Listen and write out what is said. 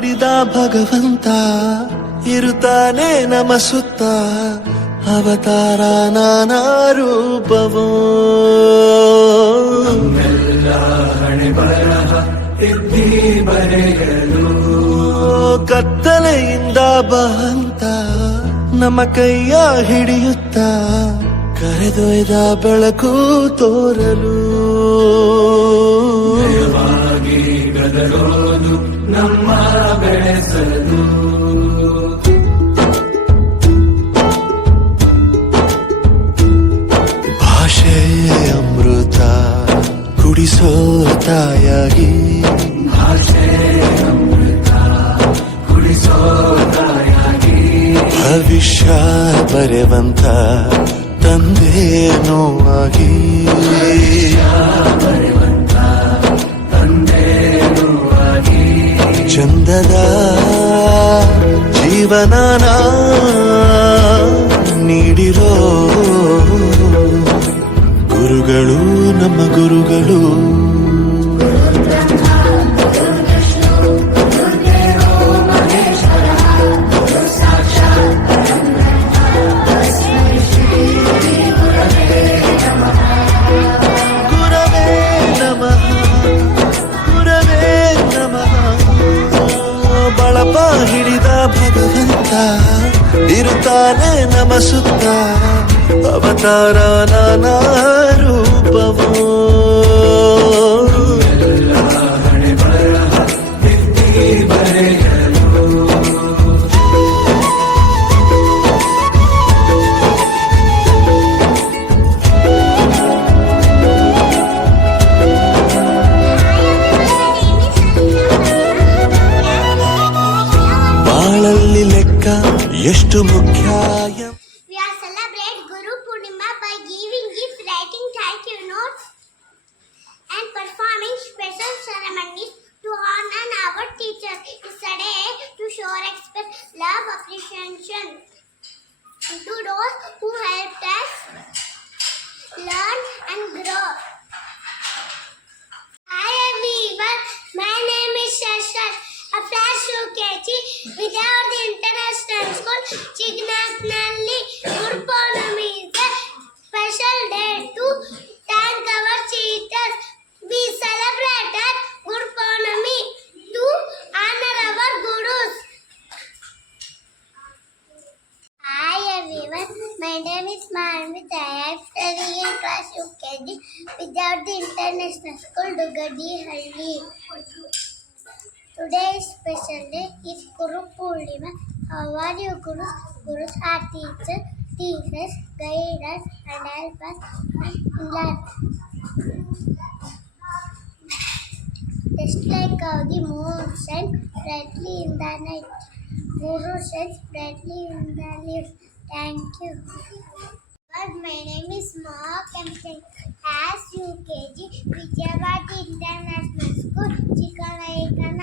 ಹಿಡಿದ ಭಗವಂತ ಇರುತ್ತಾನೆ ನಮ ಸುತ್ತ ಅವತಾರ ನಾನಾ ರೂಪವೋ ಹಣೆ ಬರಹ ತಿದ್ದಿ ಬರೆಯಲು ಕತ್ತಲೆಯಿಂದ ಬಹಂತ ನಮ್ಮ ಕೈಯ ಹಿಡಿಯುತ್ತ ಕರೆದೊಯ್ದ ಬೆಳಕು ತೋರಲು ದೇವಾಗಿ ಗದರೋದು ನಮ್ಮ ಬೆಳೆಸಲು ಭಾಷೆ ಅಮೃತ ಕುಡಿಸೋ ತಾಯಾಗಿ ಭಾಷೆ ಅಮೃತ ಕುಡಿಸೋ ತಾಯಾಗಿ ಭವಿಷ್ಯ ಬರೆವಂತ ತಂದೇನೋ ಆಗಿ ಬರೆವಂತ ತಂದೇನೂ ಆಗಿ ಚಂದದ ಜೀವನನ ನೀಡಿರೋ ಗುರುಗಳು ನಮ್ಮ ಗುರುಗಳು ಗುರವೇ ನಮಃ ಗುರವೇ ನಮಃ ಬಳಪ ಹಿಡಿದ ಭಗವಂತ ಇರುತ್ತಾನೆ ನಮ ಸುತ್ತ ಅವತಾರ ನಾನಾ ರೂಪವೋ ಹಣೆ ಬರಹ ತಿದ್ದಿ ಬರೆಯಲು ಬಾಳಲ್ಲಿ ಲೆಕ್ಕ ಎಷ್ಟು ಮುಖ್ಯ We are celebrate Guru Purnima by giving gifts, writing thank you notes, and performing special ceremonies to honor our teachers. It's a day to show respect, love, appreciation to those who helped us learn and grow. Hi everyone, my name is Shashas, a flash UKG without the International School, Chignapnalli. Guru Purnima is a special day to thank our teachers. We celebrated Guru Purnima to honor our Gurus. Hi everyone, my name is Manvit. I am studying in class UKG without the International School, Dugadihalli. Today is special day. It's Guru Purnima. How are you, Gurus? Gurus are teachers, teach us, guide us, and help us learn. Just like how the moon shines brightly in the night, Guru shines brightly in the leaves. Thank you. My name is Mark and as UKG Vijayawada International School, Chikanaikan